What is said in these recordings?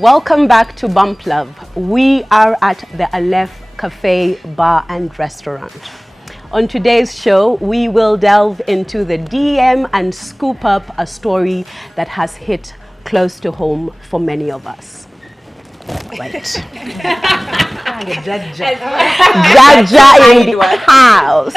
Welcome back to Bump Love. We are at the Aleph Cafe, Bar and Restaurant. On today's show, we will delve into the DM and scoop up a story that has hit close to home for many of us. Right. Jaja in the house.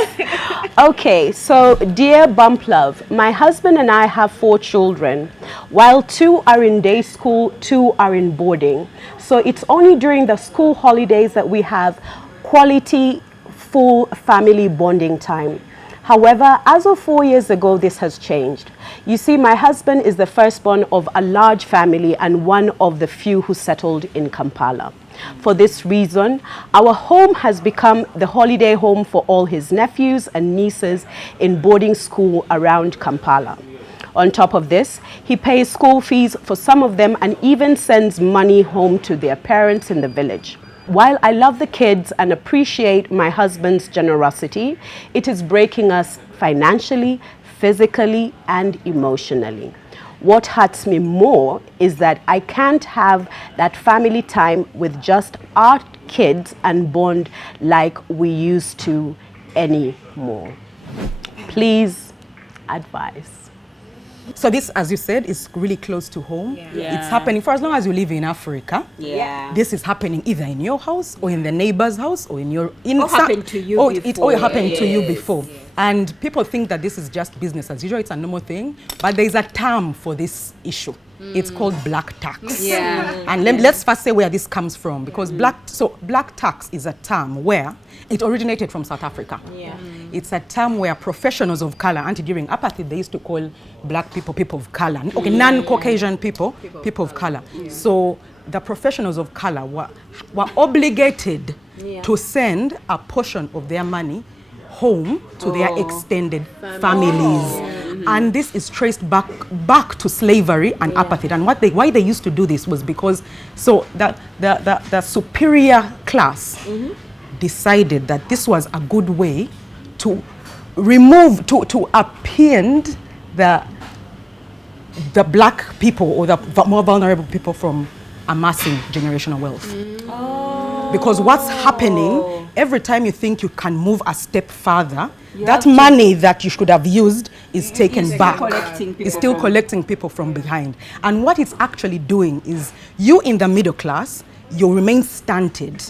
Okay, so dear Bump Love, my husband and I have 4 children. While 2 are in day school, 2 are in boarding. So it's only during the school holidays that we have quality, full family bonding time. However, as of 4 years ago, this has changed. You see, my husband is the firstborn of a large family and one of the few who settled in Kampala. For this reason, our home has become the holiday home for all his nephews and nieces in boarding school around Kampala. On top of this, he pays school fees for some of them and even sends money home to their parents in the village. While I love the kids and appreciate my husband's generosity, it is breaking us financially, physically, and emotionally. What hurts me more is that I can't have that family time with just our kids and bond like we used to anymore. Please advise. So this, as you said, is really close to home. Yeah. It's happening for as long as you live in Africa. Yeah. This is happening either in your house or in the neighbor's house or in your... Or happened to you before. It all happened to you Yes. before. Yes. And people think that this is just business as usual. It's a normal thing. But there is a term for this issue. It's called black tax. Yeah. And let's first say where this comes from, because black tax is a term where it originated from South Africa. Yeah. It's a term where professionals of color, during apartheid, they used to call black people people of color. Okay, non-Caucasian people of color. So the professionals of color were obligated to send a portion of their money home to their extended families. And this is traced back to slavery and apartheid. And why they used to do this was because the superior class decided that this was a good way to remove, to append the black people or the more vulnerable people from amassing generational wealth. Because what's happening, every time you think you can move a step further, that money that you should have used is taken back. It's still collecting people from behind. And what it's actually doing is you in the middle class, you remain stunted.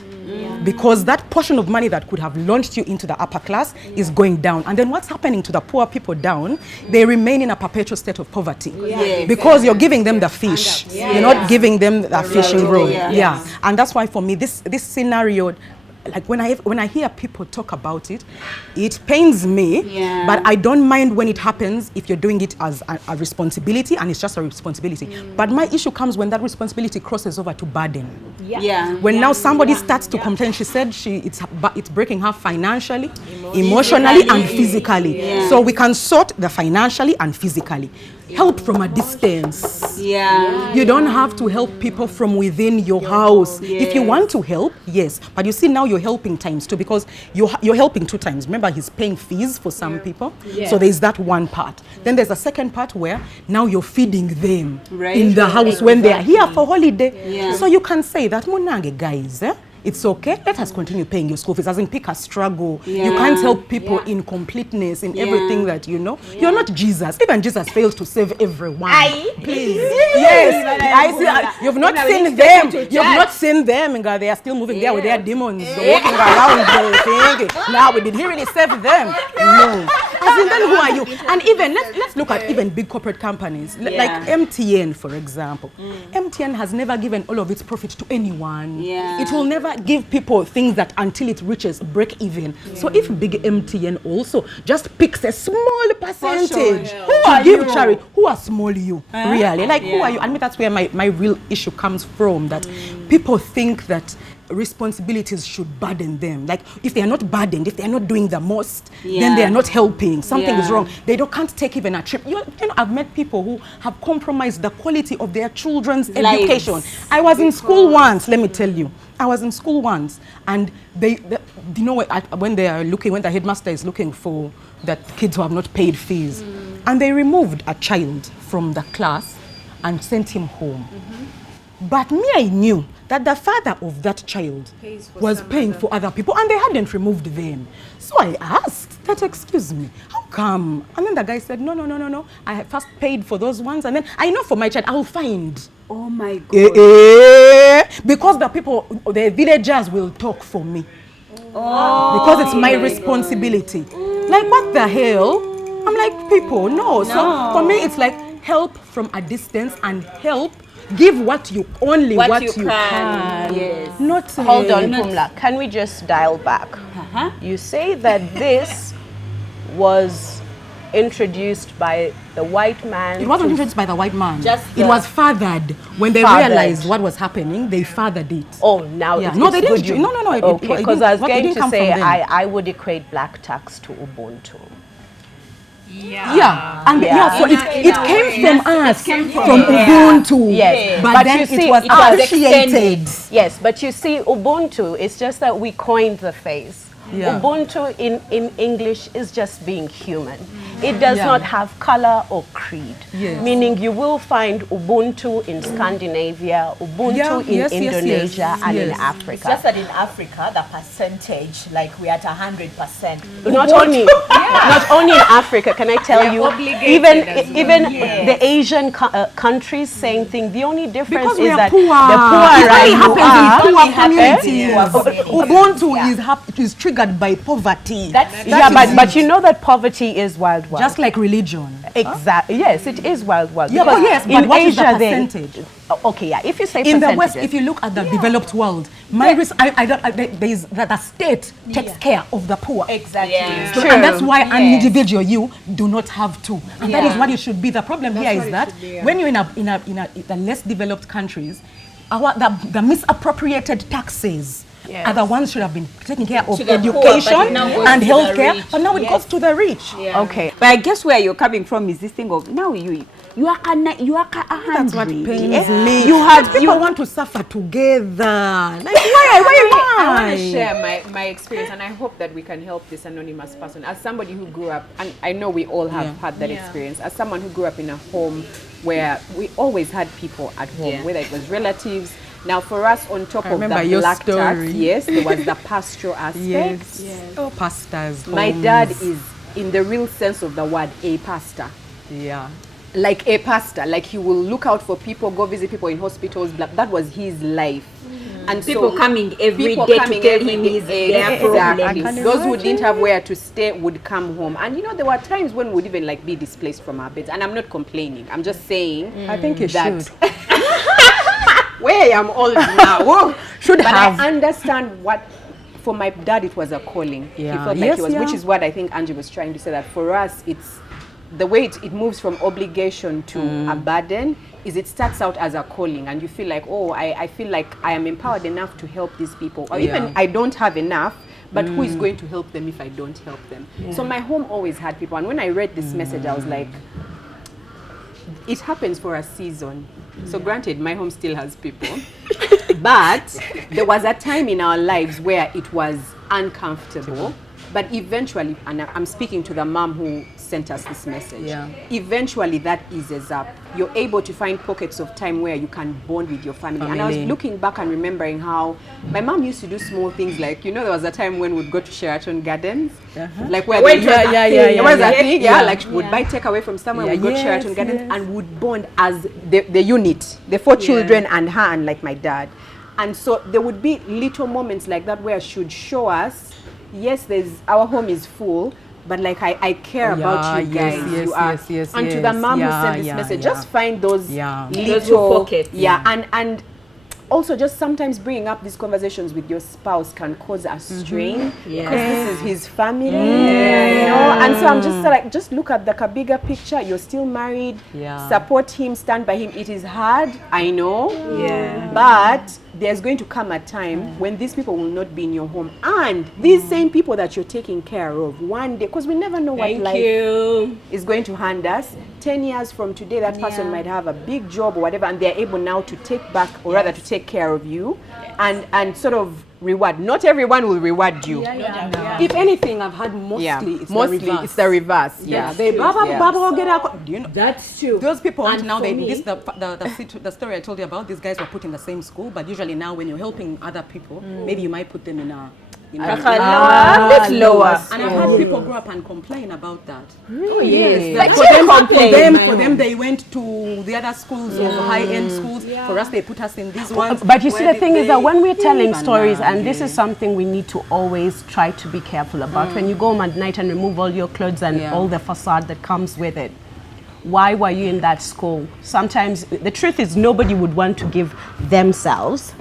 Because that portion of money that could have launched you into the upper class is going down. And then what's happening to the poor people down? They remain in a perpetual state of poverty. Because you're giving them the fish. You're not giving them the fishing rod. And that's why for me, this scenario, like when I hear people talk about it, it pains me, but I don't mind when it happens if you're doing it as a responsibility and it's just a responsibility. But my issue comes when that responsibility crosses over to burden. When now somebody starts to complain, she said it's breaking her financially, emotionally and physically. So we can sort the financially and physically. Help from a distance. You don't have to help people from within your house. If you want to help, yes. But you see now you're helping times 2 because you're helping 2 times. Remember, he's paying fees for some people. So there's that one part. Then there's a second part where now you're feeding them in the house when they are here for holiday. So you can say that, Munange guys, it's okay, let us continue paying your school fees. As in, pick a struggle. You can't help people in completeness, in everything that you know. You're not Jesus. Even Jesus fails to save everyone. Please. Yes. You've not seen them. You've not seen them. They are still moving there with their demons. Walking around there. Now, did he really save them? No. As in, then who are you? And even, let's look at even big corporate companies. Like MTN, for example. MTN has never given all of its profit to anyone. It will never give people things that until it reaches break even. So if big MTN also just picks a small percentage to give charity, who are small you? Really? Like who are you? I mean, that's where my real issue comes from, that people think that responsibilities should burden them. Like if they are not burdened, if they are not doing the most, then they are not helping. Something is wrong. They can't take even a trip. You know, I've met people who have compromised the quality of their children's education. I was in school once, let me tell you. I was in school once, and they you know, when the headmaster is looking for the kids who have not paid fees, and they removed a child from the class and sent him home. But me, I knew that the father of that child was paying for other people and they hadn't removed them. So I asked that, excuse me, how come? And then the guy said, no. I had first paid for those ones and then I know for my child, I'll find. Oh my God. Because the people, the villagers will talk for me. Because it's my responsibility. Like, what the hell? I'm like, people, no. So for me, it's like help from a distance and help. Give what you can. Yes. Not hold on, Pumla. Can we just dial back? You say that this was introduced by the white man. It wasn't introduced by the white man. It was fathered. When they realized what was happening, they fathered it. Oh, now yeah. No, they didn't. No. Okay, because I was going to say I would equate black tax to Ubuntu. Yeah. So it came from us, from Ubuntu. Yes, but then it was appreciated. Yes, but you see, Ubuntu, it's just that we coined the phrase. Ubuntu in English is just being human. It does not have color or creed. Meaning you will find Ubuntu in Scandinavia, Ubuntu in Indonesia and in Africa. It's just that in Africa, the percentage, like we're at 100%. Not only in Africa, can I tell you, even the Asian countries, same thing. The only difference is that the poorer you are, Ubuntu is triggered by poverty. But you know that poverty is wild. Just like religion. Exactly. Yes, it is wild. Yeah, but yes, but what is the percentage? Okay, yeah. If you say in the West, if you look at the developed world, the state takes care of the poor. Exactly. So, and that's why an individual you do not have to, and that is what it should be. The problem here is that when you're in the less developed countries, the misappropriated taxes. Are the ones should have been taking care of education and healthcare, but now it goes to the rich. Okay, but I guess where you're coming from is this thing of now you are that's what pains me. People want to suffer together. Like why? I want to share my experience, and I hope that we can help this anonymous person. As somebody who grew up, and I know we all have had that experience, as someone who grew up in a home where we always had people at home, whether it was relatives. Now, for us, on top of the black tax, there was the pastoral aspect. Yes. Oh, pastors. My dad is, in the real sense of the word, a pastor. Yeah. Like a pastor. Like he will look out for people, go visit people in hospitals. That was his life. And people coming every day to tell him his their problems. Those who didn't have where to stay would come home. And you know, there were times when we would even like be displaced from our beds. And I'm not complaining. I'm just saying I think you should. Where I am old now. Should have. I understand what, for my dad, it was a calling. He felt like he was, which is what I think Angie was trying to say, that for us, it's the way it moves from obligation to a burden, is it starts out as a calling and you feel like, oh, I feel like I am empowered enough to help these people. Or even I don't have enough, but who is going to help them if I don't help them? So my home always had people. And when I read this message, I was like, it happens for a season. So granted, my home still has people, but there was a time in our lives where it was uncomfortable, but eventually, and I'm speaking to the mom who sent us this message, eventually that eases up. You're able to find pockets of time where you can bond with your family. And I was looking back and remembering how my mom used to do small things like, you know, there was a time when we'd go to Sheraton Gardens, like where like we'd buy takeaway from somewhere, we'd go to Sheraton Gardens and would bond as the unit, the 4 children and her and like my dad. And so there would be little moments like that where she would show us, yes, our home is full, but like I care about you guys. And to the mom who sent this message, just find those little pockets. And also just sometimes bringing up these conversations with your spouse can cause a strain because this is his family. You know? And so I'm just like, just look at the bigger picture. You're still married. Support him, stand by him. It is hard, I know. But there's going to come a time when these people will not be in your home, and these same people that you're taking care of one day, because we never know what life is going to hand us. 10 years from today, that person might have a big job or whatever, and they're able now to take back, or rather to take care of you, and sort of reward. Not everyone will reward you. If anything, I've had mostly it's the reverse. Yeah. They get out. Do you know? That's true. Those people aren't now. for me- This the story I told you about. These guys were put in the same school, but usually now when you're helping other people, maybe you might put them in a a bit lower. And I've had people grow up and complain about that. Oh, yes. That for them, they went to the other schools or high-end schools. For us, they put us in these ones. But you see, the thing is that when we're telling stories, and this is something we need to always try to be careful about, when you go home at night and remove all your clothes and all the facade that comes with it, why were you in that school? Sometimes the truth is nobody would want to give themselves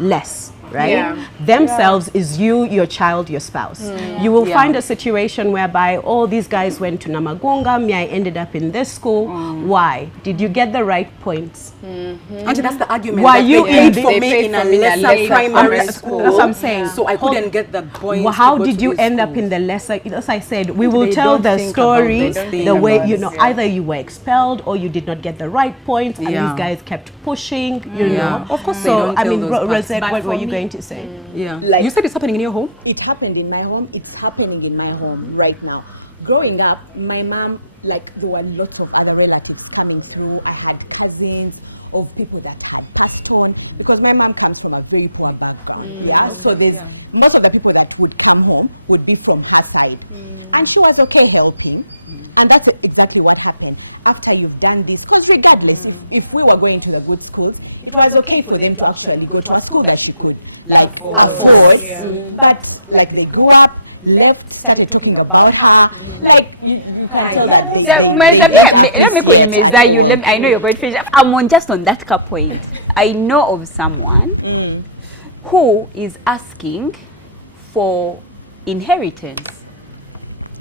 less. Right? Themselves is you, your child, your spouse. You will find a situation whereby, oh, these guys went to Namagunga, me, I ended up in this school. Why? Did you get the right points? Actually, that's the argument. Why that you they in paid for me in a lesser primary school? That's what I'm saying. So I couldn't get the points. Well, how to go did to you this end up school. in the lesser? As I said, we will They tell don't the think story about those the way things. either you were expelled or you did not get the right points, and these guys kept pushing. You know, Of course, they so don't I tell mean, those parts. Rosette, But what were for you me- going to say? Yeah. Like- You said it's happening in your home? It happened in my home. It's happening in my home right now. Growing up, my mom, like, there were lots of other relatives coming through. I had cousins of people that had passed on because my mom comes from a very poor background. So there's most of the people that would come home would be from her side, and she was okay helping, and that's exactly what happened after you've done this. Because regardless, if we were going to the good schools, it was okay for them to actually go to a school that she could like afford. But like they grew up, left, started talking about her, like you can tell that they Let me call you Miss Zayu. I know you're going to finish. I'm on just on that point. I know of someone who is asking for inheritance.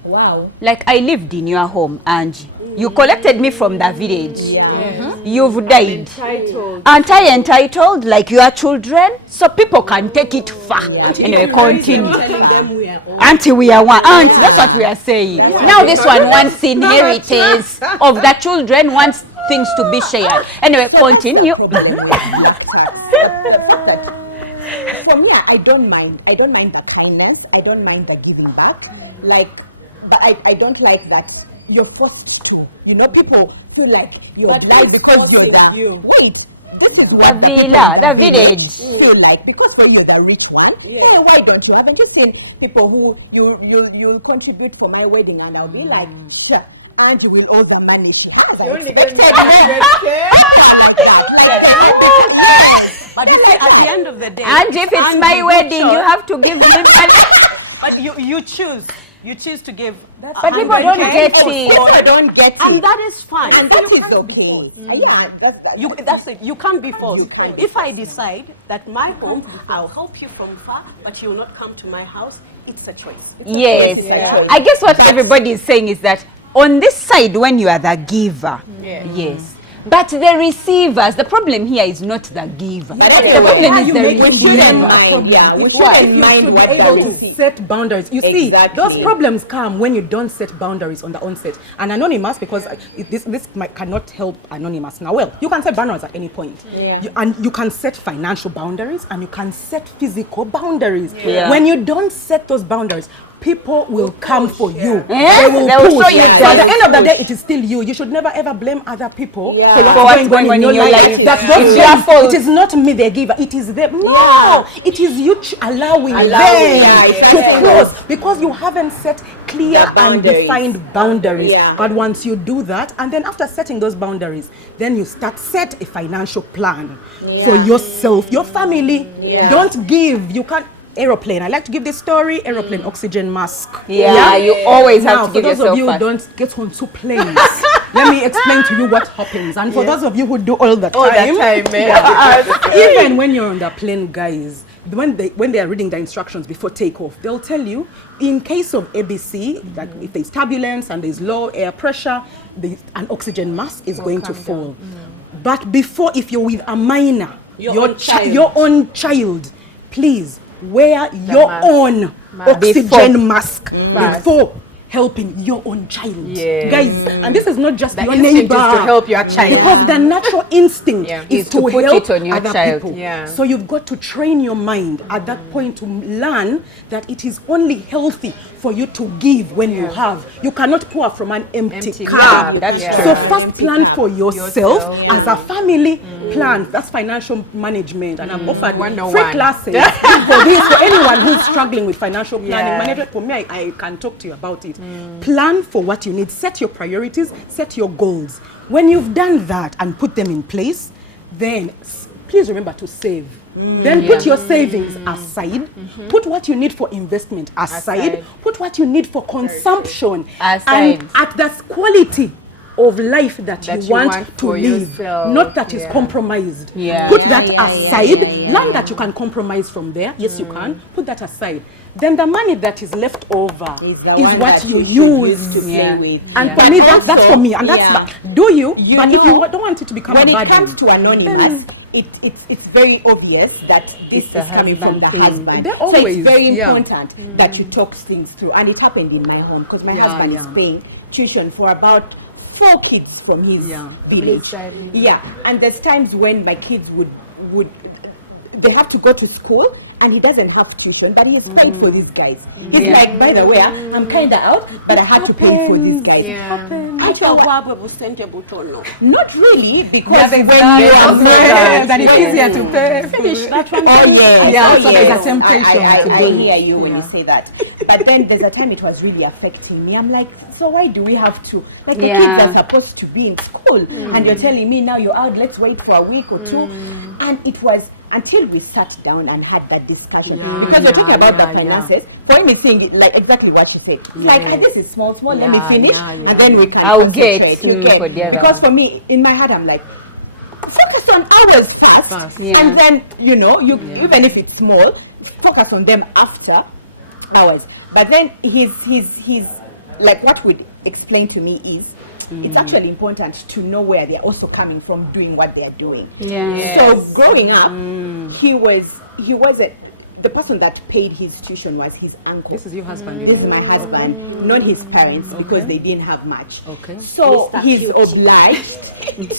wow. Like, I lived in your home, Angie. You collected me from the village. You've died. Aren't I entitled, like your children? So people can take it far. Anyway, continue. Telling them we are all Auntie, we are one. Auntie, that's what we are saying. Now this one wants inheritance of the children, wants things to be shared. Anyway, continue. For me, I don't mind. I don't mind the kindness. I don't mind the giving back. Like, but I don't like that you're forced to. You know, people feel like you're blind because you're the wait. This is what The village. feel like because you're the rich one. Yeah, why don't you? Haven't you seen people who you contribute for my wedding, and I'll be like, sure. Auntie will owe the money she has. But you see, at the end of the day, And if it's my wedding, you have to give me money. But you choose. You choose to give. But people don't get it. I don't get it. And that is fine. And that is okay. Yeah, That's it. You can't be forced. If I decide that my home, I'll help you from far, but you'll not come to my house, it's a choice. Yes. I guess what everybody is saying is that on this side, when you are the giver, yes. But the receivers, the problem here is not the giver. The problem is the receiver. We shouldn't mind what able they to set boundaries. You see, those problems come when you don't set boundaries on the onset. And Anonymous, because this cannot help Anonymous now. Well, you can set boundaries at any point. And you can set financial boundaries and you can set physical boundaries. When you don't set those boundaries, people will come for you. They will show you. So at the end of the day, it is still you. You should never ever blame other people for what's going on in your life. It's their fault. It is not me, the giver. It is them. No, it is you allowing them to cross because you haven't set clear and defined boundaries. But once you do that, and then after setting those boundaries, then you set a financial plan for yourself, your family. Don't give. You can't. Aeroplane. I like to give this story. Aeroplane oxygen mask. You always have to give yourself. For those of you who don't get on two planes, let me explain to you what happens. And for those of you who do all the time, even when you're on the plane, guys, when they are reading the instructions before takeoff, they'll tell you, in case of ABC, that if there's turbulence and there's low air pressure, an oxygen mask is going to fall. But before, if you're with a minor, your own child, please wear your own oxygen mask before helping your own child. Yes. Guys, and this is not just The your instinct neighbor. is to help your child. Because the natural instinct Yeah. is Is to to put help it on your other child. people. Yeah. So you've got to train your mind at that point to learn that it is only healthy for you to give when you have. You cannot pour from an empty cup. cup. That's So true. first plan for yourself as a family plan. That's financial management, and I've offered 101. free classes for this for anyone who's struggling with financial planning. Management, for me, I can talk to you about it. Plan for what you need. Set your priorities. Set your goals. When you've done that and put them in place, then please remember to save. Then put your savings aside. Put what you need for investment aside. Put what you need for consumption Aside. and at that quality of life that you want to for live, yourself. not that is compromised. Yeah. Put that aside. Learn that you can compromise from there. Yes, you can. Put that aside. Then the money that is left over Is is the one what that you should use. to play with. And for me, that's for me. And that's Yeah. do you? You but if you know, don't want it to become when a it burden, comes to anonymous, it's very obvious that this It's a is coming from the husband thing. husband. They're So always, it's very yeah. important that you talk things through. And it happened in my home because my Yeah, husband yeah. is paying tuition for about 4 kids from his village. Yeah, and there's times when my kids would they have to go to school and he doesn't have tuition, but he's paid for these guys. He's like, by the way, I'm kind of out, but I had to pay for these guys. Not really, because when you are that it's easier to pay. Finish that one. Oh yes, Yeah, oh, so yes. there's a temptation to I do. hear you when you say that. But then there's a time it was really affecting me. I'm like, so why do we have to? Like the kids are supposed to be in school, and you're telling me now you're out. Let's wait for a week or two. And it was until we sat down and had that discussion because we're talking about the finances. For me, saying it like exactly what she said. Like this is small. Let me finish, and then we can. I'll get concentrate. for the other Because for me, in my head, I'm like, focus on hours first, and then you even if it's small, focus on them after hours. But then he's like what would explain to me is it's actually important to know where they're also coming from doing what they're doing. So growing up, he was the person that paid his tuition was his uncle. This is your husband. This is my husband, not his parents, because they didn't have much. Okay. So he's obliged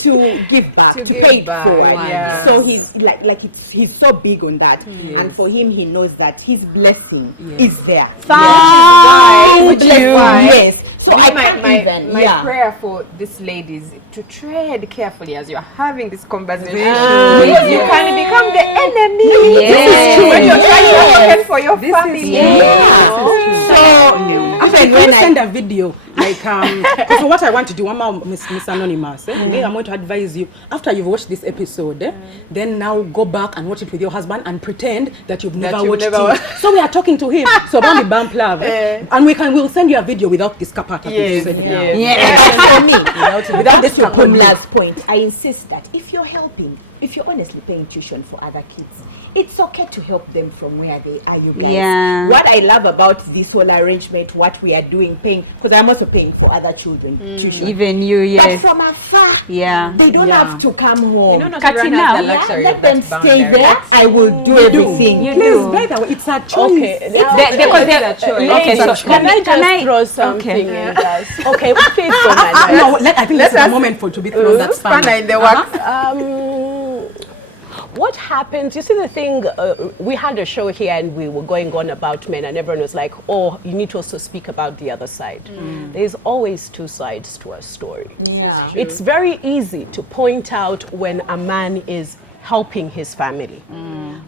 to give back, to pay it forward. Yeah. So he's he's so big on that, and for him, he knows that his blessing is there. Thank you. Yes. So I my can't even. my prayer for this lady is to tread carefully as you're having this conversation. Because You can become the enemy. Yes. When you're trying to advocate for your family. Actually, when I send a video, like, so what I want to do, I'm a Miss Anonymous. I'm going to advise you, after you've watched this episode, then now go back and watch it with your husband and pretend that you've never watched it. So we are talking to him. So Bambi Bamp Love. And we'll send you a video without this part that you said. For me, Without this to Kumla's point, I insist that if you're honestly paying tuition for other kids, it's okay to help them from where they are, you guys. Yeah. What I love about this whole arrangement, what we are doing, paying, because I'm also paying for other children tuition. Even you, But yes. from afar, Yeah. they don't have to come home. Not Cut it everyone now. has the luxury Let of them that stay boundary. there. I will do everything. You Please, do. by the way, it's a choice. Okay, now, Okay, so can I just throw something in, guys? Okay, please go, Nana. No, I think this is the moment for it to be thrown. That's fine. Spanner in the works. What happens, you see the thing, we had a show here and we were going on about men and everyone was like, oh, you need to also speak about the other side. There's always two sides to a story. It's very easy to point out when a man is helping his family.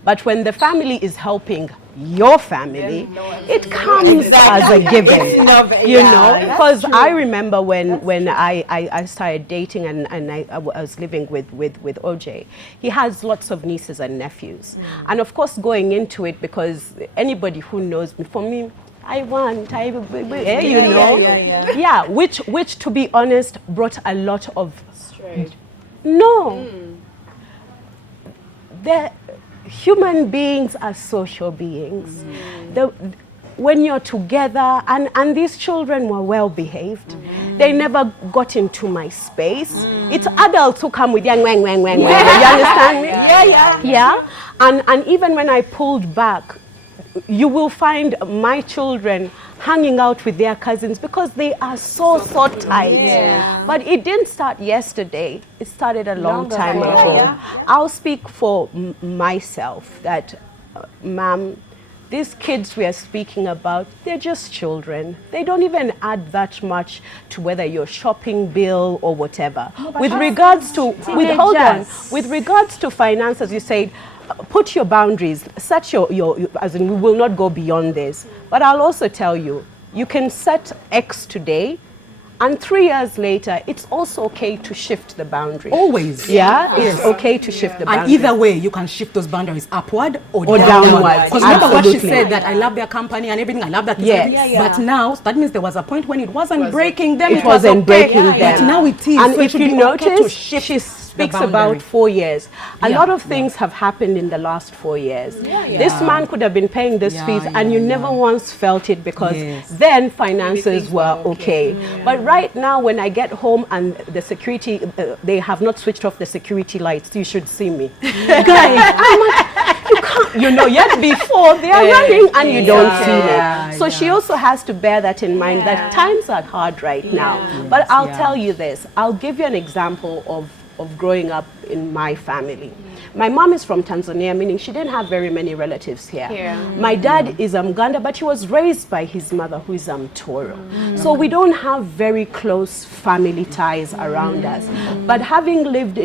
But when the family is helping your family, it comes as a given, you know, because I remember when I started dating and I was living with OJ, he has lots of nieces and nephews. And of course going into it, because anybody who knows me, for me, which to be honest brought a lot of the human beings are social beings. When you're together, and these children were well behaved, they never got into my space. It's adults who come with yang wang wang wang. You understand me? Yeah. And even when I pulled back, you will find my children hanging out with their cousins because they are so tight. Yeah. But it didn't start yesterday. It started a long time ago. Yeah. I'll speak for myself that, ma'am, these kids we are speaking about, they're just children. They don't even add that much to whether your shopping bill or whatever. With regards to, with regards to finances, you said, put your boundaries, set your, as in we will not go beyond this. But I'll also tell you, you can set X today, and 3 years later, it's also okay to shift the boundary. Always. Yeah, it's okay to shift the boundary. And either way, you can shift those boundaries upward or downward. Because remember what she Absolutely. said, that I love their company and everything, I love that. Yes. But now, that means there was a point when it wasn't breaking them. It wasn't breaking them. But now it is. And So it if should you be okay to notice, shift she the speaks boundary. about 4 years. A Yeah. lot of things have happened in the last 4 years. This man could have been paying this fees and you never once felt it because then finances were okay. But right now, when I get home and the security, they have not switched off the security lights, you should see me. Guys, you can't, you know, yet before they are running and you don't see it. So she also has to bear that in mind, that times are hard right now. But I'll tell you this, I'll give you an example of growing up in my family. My mom is from Tanzania, meaning she didn't have very many relatives here. My dad is Muganda, but he was raised by his mother, who is Toro. So we don't have very close family ties around us. But having lived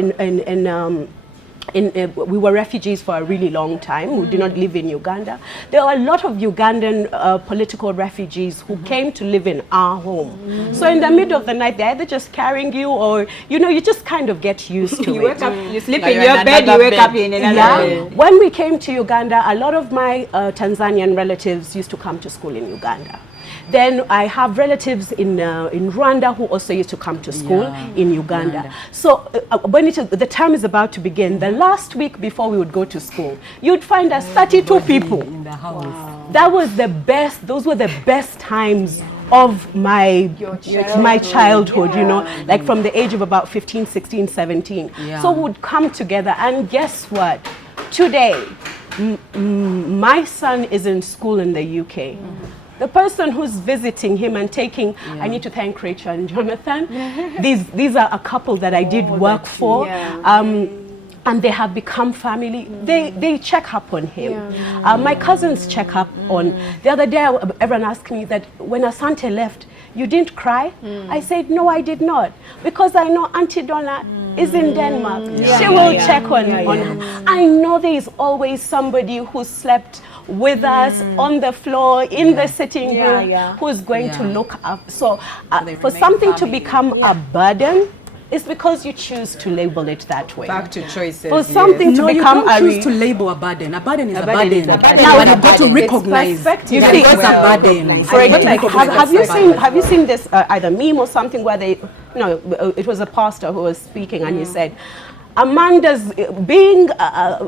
we were refugees for a really long time. We did not live in Uganda. There are a lot of Ugandan political refugees who came to live in our home. So in the middle of the night, they're either just carrying you or, you know, you just kind of get used to it. You wake up, you sleep in your bed, you wake up in another bed. When we came to Uganda, a lot of my Tanzanian relatives used to come to school in Uganda. Then I have relatives in Rwanda who also used to come to school in Uganda. So when the term is about to begin, the last week before we would go to school, you'd find us 32 people. In the house. Wow. That was the best, those were the best times of my childhood, you know, like from the age of about 15, 16, 17. So we would come together, and guess what? Today, my son is in school in the UK. The person who's visiting him and taking, I need to thank Rachel and Jonathan. These are a couple that I did work for. And they have become family. They check up on him. My cousins check up on. The other day, everyone asked me that when Asante left, you didn't cry? I said, no, I did not. Because I know Auntie Donna is in Denmark. She will check on her. I know there is always somebody who slept with us on the floor, in the sitting room, who's going to look up. So for something to become a burden, it's because you choose to label it that way. Back to choices. For something to become you don't choose to label a burden. A burden is a burden. Now But you've got to recognize you that see, it's a burden. For example, have you seen this either meme or something where they, it was a pastor who was speaking and he said, Amanda's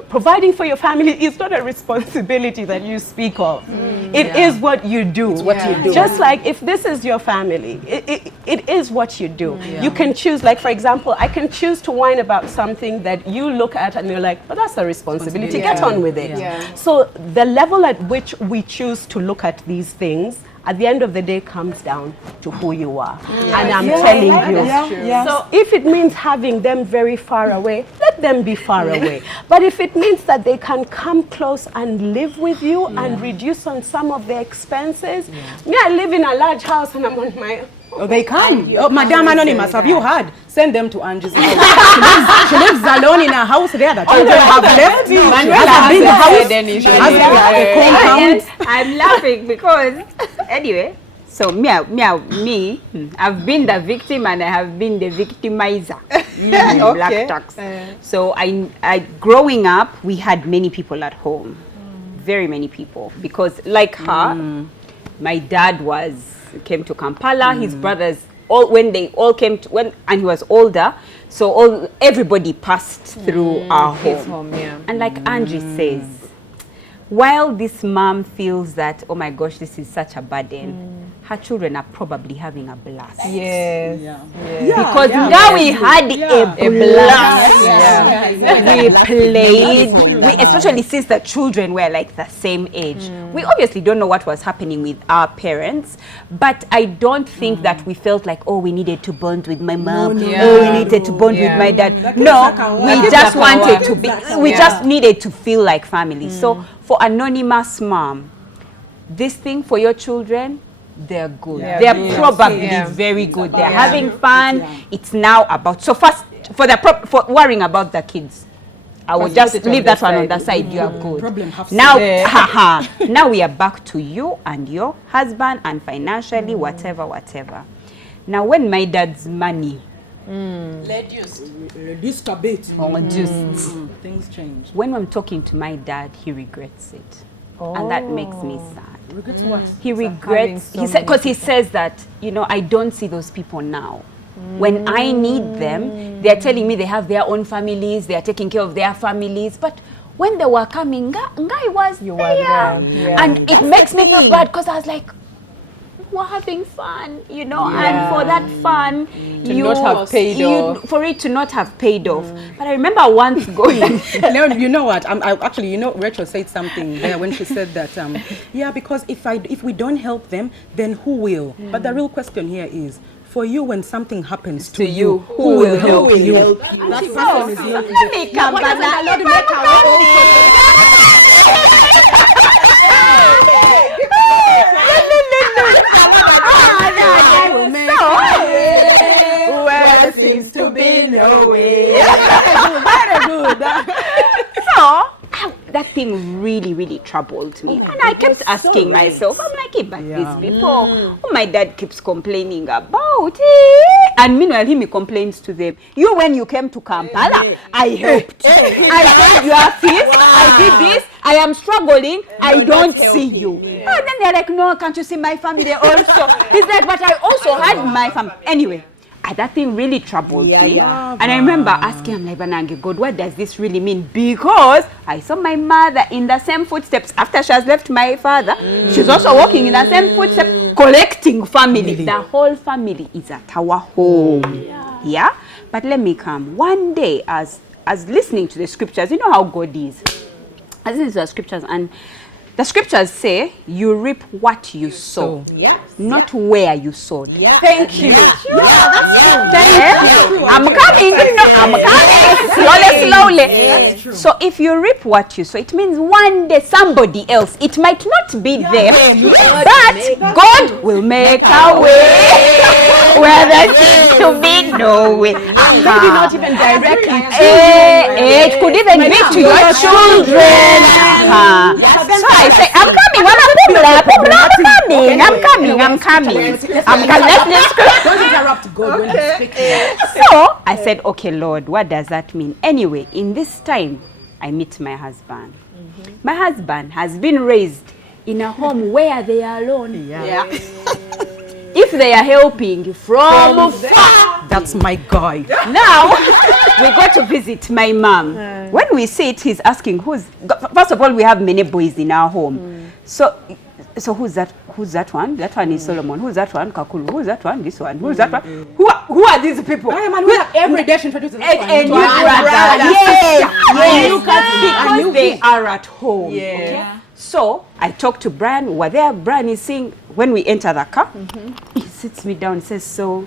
providing for your family is not a responsibility that you speak of. It is what you do. It's what you do. Just like if this is your family, it is what you do. You can choose, like for example, I can choose to whine about something that you look at and you're like, but that's a responsibility. Get on with it. So the level at which we choose to look at these things at the end of the day comes down to who you are. And I'm telling you. So if it means having them very far away, let them be far away. But if it means that they can come close and live with you and reduce on some of the expenses. Me, I live in a large house and I'm on my... Oh, they come. Oh, Madame Anonymous, have you heard? Send them to Angie's house. She lives alone in a house there. The children have left. She has a big house. She has a compound. I'm laughing because, anyway, so me, I've been the victim and I have been the victimizer in Black Tax. So I growing up, we had many people at home, very many people, because like her, my dad came to Kampala. His brothers, when they all came to, and he was older, so everybody passed through our home. And like Angie says, while this mom feels that, oh my gosh, this is such a burden, her children are probably having a blast. Because now we had a blast. We played, especially since the children were like the same age. We obviously don't know what was happening with our parents, but I don't think that we felt like, oh, we needed to bond with my mom, oh, we needed to bond with my dad. No, we just wanted to be, we just needed to feel like family. So for anonymous mom, this thing for your children, they're good. They're probably very good. They're having fun. It's now about, so first, for worrying about the kids, I will just leave that one on the side. You are good. Now, now we are back to you and your husband and financially, whatever. Now, when my dad's money reduced a bit, things change. When I'm talking to my dad, he regrets it. And that makes me sad. Regrets what? He regrets, he said, because he says that, you know, I don't see those people now. When I need them, they're telling me they have their own families, they're taking care of their families. But when they were coming, Ngai was there. And it makes me feel bad because I was like, we're having fun, you know, and for that fun, for it to not have paid off. But I remember once going. You know what? Actually, you know, Rachel said something there when she said that, yeah, because if we don't help them, then who will? But the real question here is, for you, when something happens to you, who will help you? That person is not. Let me come Where seems to be no way. So that thing really troubled me, and I kept asking myself, I'm like, hey, but these people, my dad keeps complaining about it, and meanwhile he complains to them. You, when you came to Kampala, I helped. I paid your fees. I did this. I am struggling. I don't see you. And then they're like, no, can't you see my family also? He's like, but I also had my family. Anyway, that thing really troubled me. And I remember asking him, like, Banange, God, what does this really mean? Because I saw my mother in the same footsteps. After she has left my father, she's also walking in the same footsteps, collecting family. The whole family is at our home. Yeah? But let me come. One day, as listening to the scriptures, you know how God is. I listen to the scriptures, and the scriptures say you reap what you sow, not where you sowed. Thank you. Thank you. I'm coming. Slowly. So if you reap what you sow, it means one day somebody else, it might not be them, but God will make a way where there seems to be no way. Maybe not even directly to it could even be to your children. So I say, I'm coming. Don't interrupt God when he's speaking. So I said, okay, Lord, what does that mean? Anyway, in this time, I meet my husband. My husband has been raised in a home where they are alone. If they are helping from far, that's my guy. Now, we go to visit my mom. When we sit, he's asking, first of all, we have many boys in our home. So who's that? Who's that one? That one is Solomon. Who's that one? Kakulu. Who's that one? This one. Who's that one? Who are these people? I am, and we have every day to introduce them. And you brother. Yes. Because they are at home. Okay? So I talked to Brian. We were there. Brian is saying, when we enter the car, he sits me down and says, so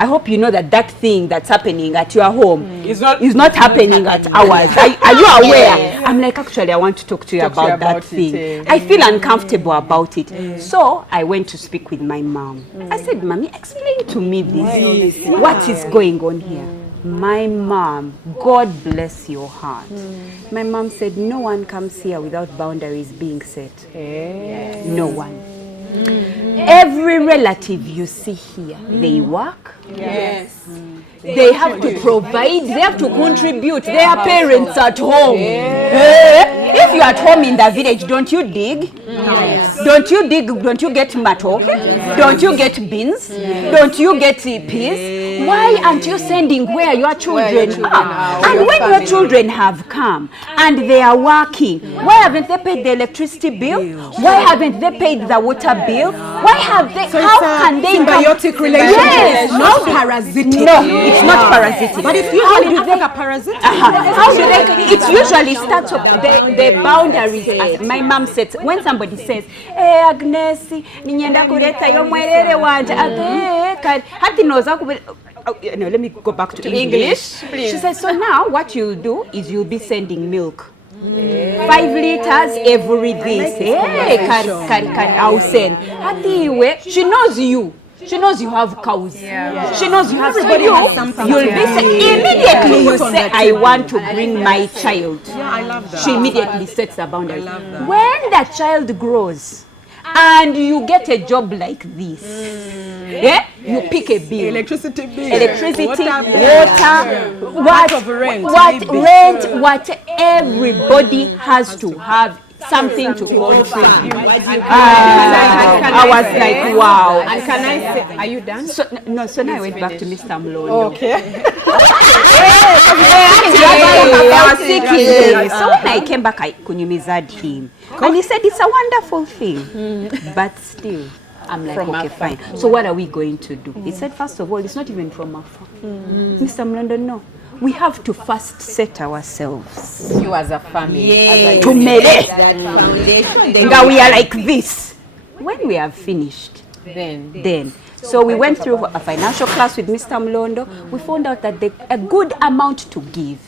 I hope you know that thing that's happening at your home is not happening at ours. Are you aware? I'm like, actually, I want to talk to you about that thing. I feel uncomfortable about it. So I went to speak with my mom. I said, Mommy, explain to me this. What is going on here? My mom, God bless your heart. My mom said, no one comes here without boundaries being set. No one. Every relative you see here, they work. They have to provide, they have to contribute. Their parents at home. If you're at home in the village, don't you dig? Don't you dig? Don't you get matoke? Don't you get beans? Don't you get peas? Why aren't you sending where your children are? And when your children have come and they are working, why haven't they paid the electricity bill? Why haven't they paid the water bill? Why have they? How can they symbiotic relationship? Yes, not parasitic. No, it's not parasitic. But it's usually in Africa parasitic. How do they? It usually starts up the boundaries. As my mom said, when somebody says, "Hey Agnes, ninyenda kuleta yo mwerere wanje," hati noza no, let me go back to English. Please. She said, so now what you'll do is you'll be sending milk. 5 liters every this. Can I'll send. She knows you. She knows you have cows. She knows you have somebody. You'll be immediately you say, I want to bring my child. I love that. She immediately sets a boundary. When that child grows and you get a job like this, you pick a bill. Electricity bill. Rent, what everybody has to have something to contribute. I was like, wow. And can I say, are you done? So now I went back to Mr. Mlondo. Okay. I was thinking, so when I came back, I kunyumizad him. And he said, it's a wonderful thing. But still, I'm like, okay, fine. So what are we going to do? He said, first of all, it's not even from afar. Mr. Mlondo, no. We have to first set ourselves. You as a family. To melee. We are like this. When we have finished, then. So we went through a financial class with Mr. Mlondo. We found out that a good amount to give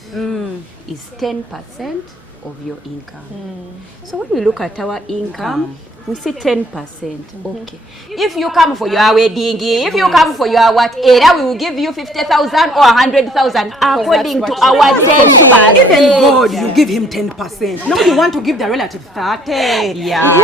is 10% of your income. So when we look at our income, we say 10%. Okay. If you come for your wedding, if you come for your whatever, we will give you 50,000 or 100,000 according to our 10%. Even God, you give him 10%. No, you want to give the relative 30. Yeah. You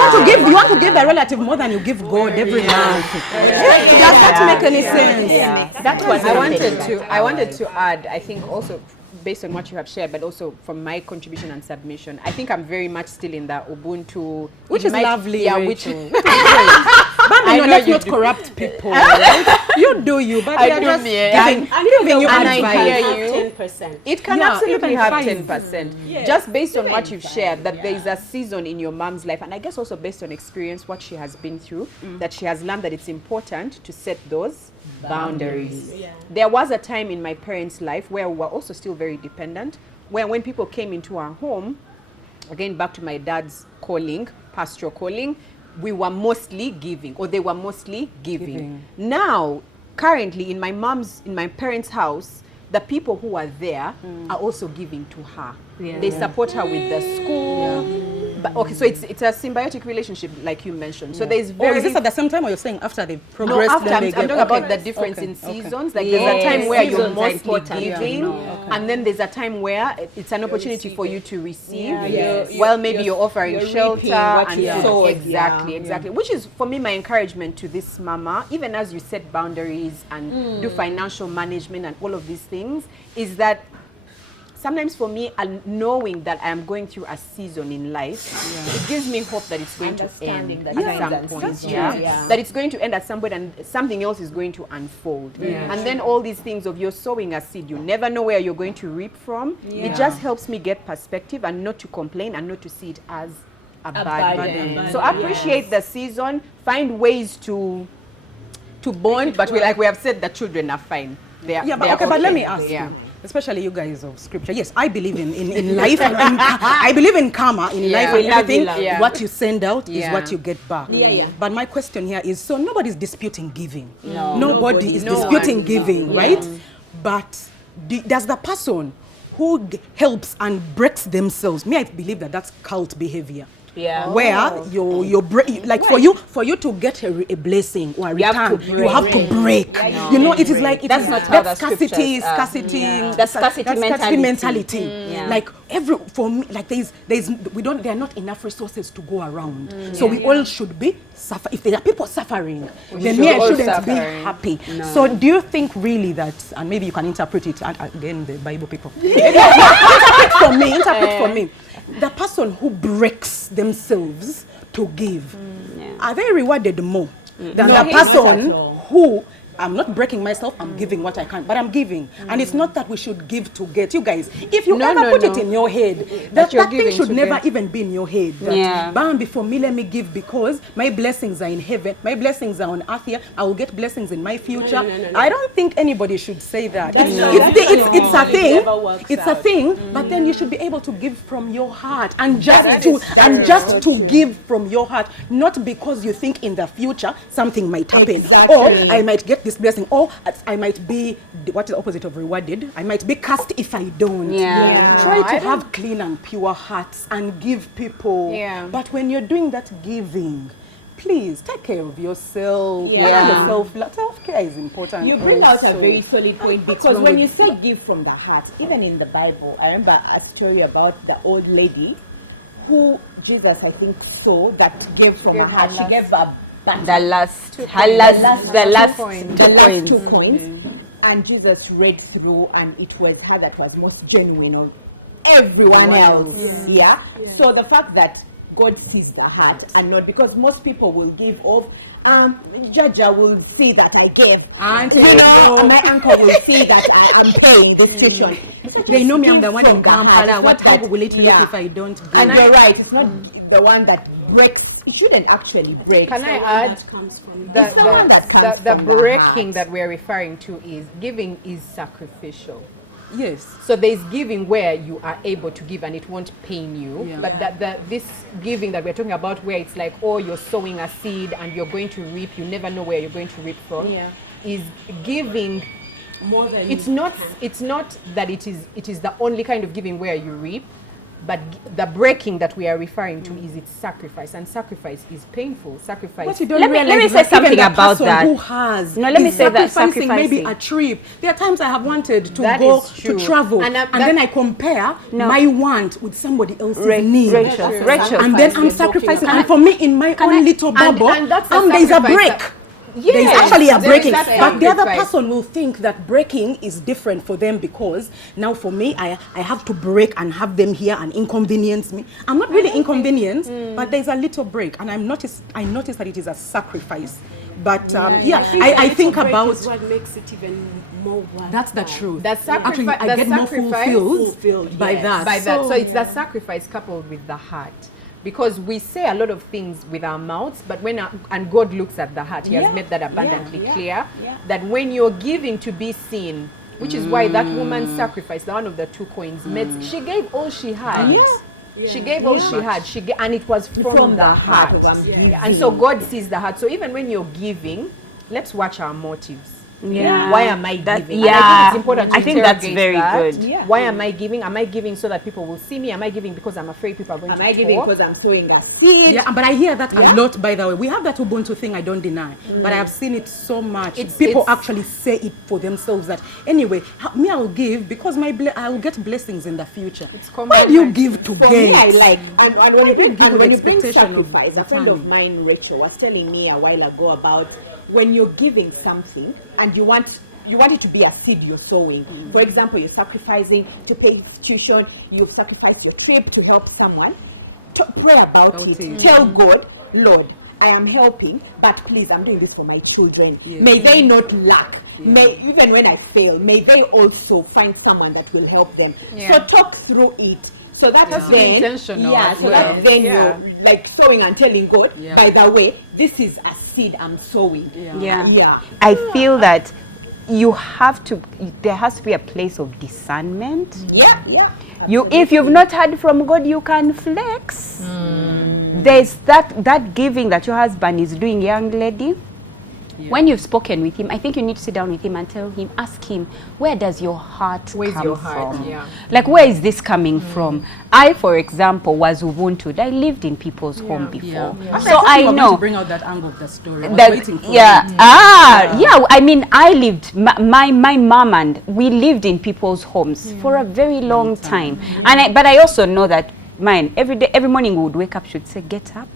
want to give the relative more than you give God every month. Does that make any sense? Yeah. That's what I wanted to add. I think also, based on what you have shared, but also from my contribution and submission, I think I'm very much still in the Ubuntu, which is lovely. Yeah, which is let's not corrupt people. Right? You do you, but I we are do just me, giving you and advice. I hear you. 10%. It can absolutely have 10%. Just based on what you've shared, that there is a season in your mom's life, and I guess also based on experience, what she has been through, that she has learned that it's important to set those boundaries. There was a time in my parents' life where we were also still very dependent, where when people came into our home, again back to my dad's calling, pastoral calling, we were mostly giving, or they were mostly giving. Now, currently in my parents' house, the people who are there are also giving to her. They support her with the school. But, okay, so it's a symbiotic relationship, like you mentioned. So there's very. Is this at the same time, or you're saying after they've progressed? No, after then I'm they talking give? about the difference in seasons. Like there's a time where you're mostly giving, and then there's a time where it's an opportunity for you to receive. While maybe you're offering shelter and so exactly. Which is for me my encouragement to this mama, even as you set boundaries and do financial management and all of these things, is that sometimes for me, knowing that I am going through a season in life, it gives me hope that it's going to end at some point. That it's going to end at some point and something else is going to unfold. And then all these things of you're sowing a seed, you never know where you're going to reap from. It just helps me get perspective and not to complain and not to see it as a bad burden. So appreciate the season, find ways to bond, but we have said the children are fine. But let me ask you. Especially you guys of scripture. Yes, I believe in life. I believe in karma, in life and everything. What you send out is what you get back. But my question here is, so nobody's disputing giving. Nobody is disputing giving, right? But does the person who helps and breaks themselves, I believe that's cult behavior. Where like for you to get a blessing or a return, you have to break. It is like that's not how the scarcity mentality. Like for me, like there are not enough resources to go around. So we all should be suffer. If there are people suffering, then I shouldn't be happy. So do you think really that, and maybe you can interpret it again, the Bible people. Interpret for me. The person who breaks themselves to give, are they rewarded more than the person who I'm not breaking myself, I'm giving what I can, but I'm giving. And it's not that we should give to get. You guys, if you ever put it in your head, that thing should never even be in your head. That, bam, before me, let me give because my blessings are in heaven, my blessings are on earth here, I will get blessings in my future. No. I don't think anybody should say that. It's a thing, it's a thing, but then you should be able to give from your heart and just to give from your heart, not because you think in the future something might happen, or I might get this blessing, or I might be, what is the opposite of rewarded? I might be cast if I don't. Try to have clean and pure hearts and give people. But when you're doing that giving, please take care of yourself. Self-care is important. You bring out a very solid point, because when you say give from the heart, even in the Bible, I remember a story about the old lady who Jesus, I think, saw that gave from her heart. She gave the last 2 coins, and Jesus read through, and it was her that was most genuine of everyone else. So the fact that God sees the heart, and not because most people will give off. Jaja will see that I gave, my uncle will see that I'm paying this tuition. They know me, I'm the one in Kampala. How will it look if I don't give? And you're right, it's not the one that breaks. It shouldn't actually break. Can I add the breaking that we're referring to is giving is sacrificial. Yes. So there's giving where you are able to give and it won't pain you. But this giving that we're talking about, where it's like, oh, you're sowing a seed and you're going to reap, you never know where you're going to reap from, is giving more than it's not that it is the only kind of giving where you reap, but the breaking that we are referring to is its sacrifice, and sacrifice is painful. Sacrifice. But you don't let me say something about that. Who has let me say that sacrificing maybe a trip. There are times I have wanted to go to travel, and then I compare my want with somebody else's need, Rachel. And then I'm sacrificing. And for me, in my own little bubble, there's a break. There's actually a breaking, but the other person will think that breaking is different for them, because now for me, I have to break and have them here and inconvenience me. I'm not really inconvenienced, but there's a little break, and I notice that it is a sacrifice. But I think about what makes it even more worthwhile. That's the truth. That sacrifice, actually, I get more fulfilled by that. So it's the sacrifice coupled with the heart. Because we say a lot of things with our mouths, but and God looks at the heart. He has made that abundantly clear, that when you're giving to be seen, which is why that woman sacrificed, one of the 2 coins, she gave all she had. She gave all she had. And it was from the heart. And so God sees the heart. So even when you're giving, let's watch our motives. Why am I giving? I think it's important to I think that's very good. Why am I giving? Am I giving so that people will see me? Am I giving because I'm afraid people are going to talk? Am I giving because I'm sowing a seed? Yeah, but I hear that a lot, by the way. We have that ubuntu thing, I don't deny. But I have seen it so much. People actually say it for themselves that, anyway, me, I'll give because I'll get blessings in the future. Why do you give to For get? me, I like, and when you bring sacrifice, a friend of mine, Rachel, was telling me a while ago about when you're giving something and you want it to be a seed you're sowing. For example, you're sacrificing to pay tuition, you've sacrificed your trip to help someone. Pray about it. Tell God, Lord, I am helping, but please, I'm doing this for my children. May they not lack. May, even when I fail, may they also find someone that will help them. So talk through it. So that then, that then you're like sowing and telling God, by the way, this is a seed I'm sowing. I feel that there has to be a place of discernment. If you've not heard from God, you can flex. There's that giving that your husband is doing, young lady. When you've spoken with him, I think you need to sit down with him and ask him, where does your heart come from? Like, where is this coming from? I, for example, was ubuntu. I lived in people's home before. So I know. To bring out that angle of the story. I was waiting for I mean, I lived, my mom and we lived in people's homes for a very long time. But I also know that, every morning we would wake up, she would say, get up.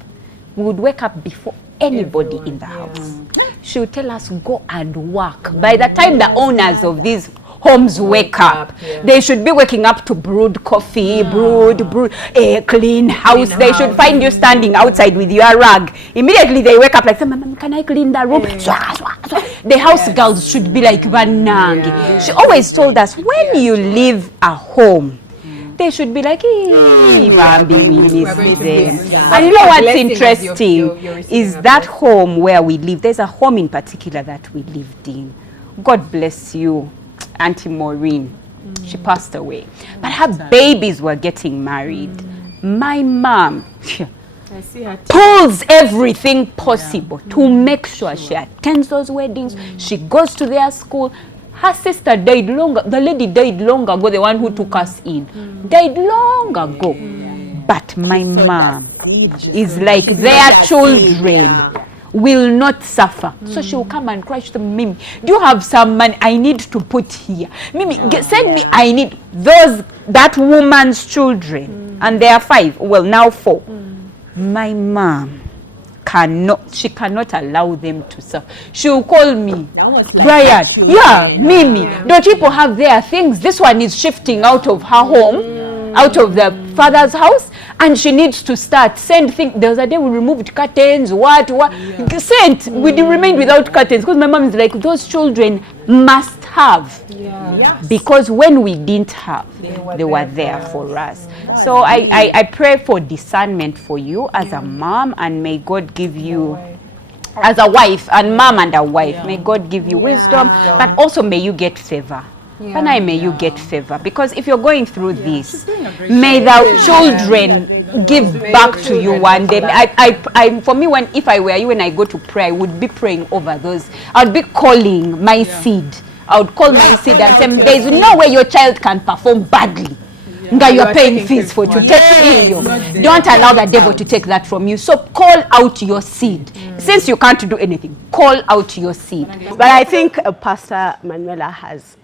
We would wake up before anybody in the house. She would tell us, go and work. By the time the owners of these homes wake up. They should be waking up to brewed coffee, brood, a clean house. They should find you standing outside with your rag. Immediately they wake up like, Mama, can I clean the room? The house girls should be like Banangi. She always told us, when you leave a home, they should be like, and you know what's interesting is that home where we live. There's a home in particular that we lived in. God bless you, Auntie Maureen. She passed away. But her babies were getting married. My mom pulls everything possible to make sure she attends those weddings. She goes to their school. Her sister died long ago. The lady died long ago. The one who took us in died long ago. But my mom is like their children will not suffer. So she will come and cry to them, Mimi, do you have some money I need to put here? Mimi, send me, I need that woman's children. And there are 5, well now 4. My mom she cannot allow them to suffer. She will call me, Brian, Mimi, don't people have their things? This one is shifting out of her home, out of the father's house, and she needs to send things. There was a day we removed curtains, sent, we remained without curtains, because my mom is like, those children must have. Because when we didn't have, they were there for us. So I pray for discernment for you as a mom, and may God give you, as a wife, and mom and a wife, may God give you wisdom, but also may you get favor. And may you get favor, because if you're going through this, may the children give back to you one day. For me, if I were you, when I go to pray, I would be praying over those. I would be calling my seed. I would call my seed and say, there is no way your child can perform badly. You are paying fees for to take you. Don't allow the devil to take that from you. So call out your seed. Since you can't do anything, call out your seed. But I think Pastor Manuela has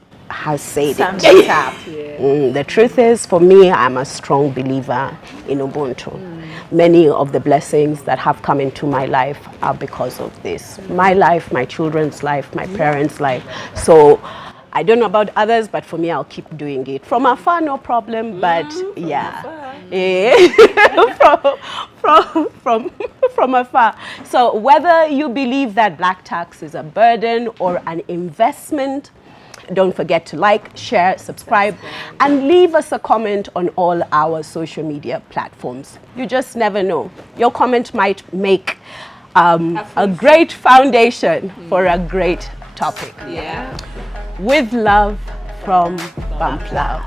said it. The truth is, for me, I'm a strong believer in Ubuntu. Many of the blessings that have come into my life are because of this. My life, my children's life, my parents' life. So I don't know about others, but for me, I'll keep doing it. From afar, no problem, but from afar. So whether you believe that black tax is a burden or an investment, don't forget to like, share, subscribe, and leave us a comment on all our social media platforms. You just never know. Your comment might make a great foundation for a great topic. With love from Bump Love.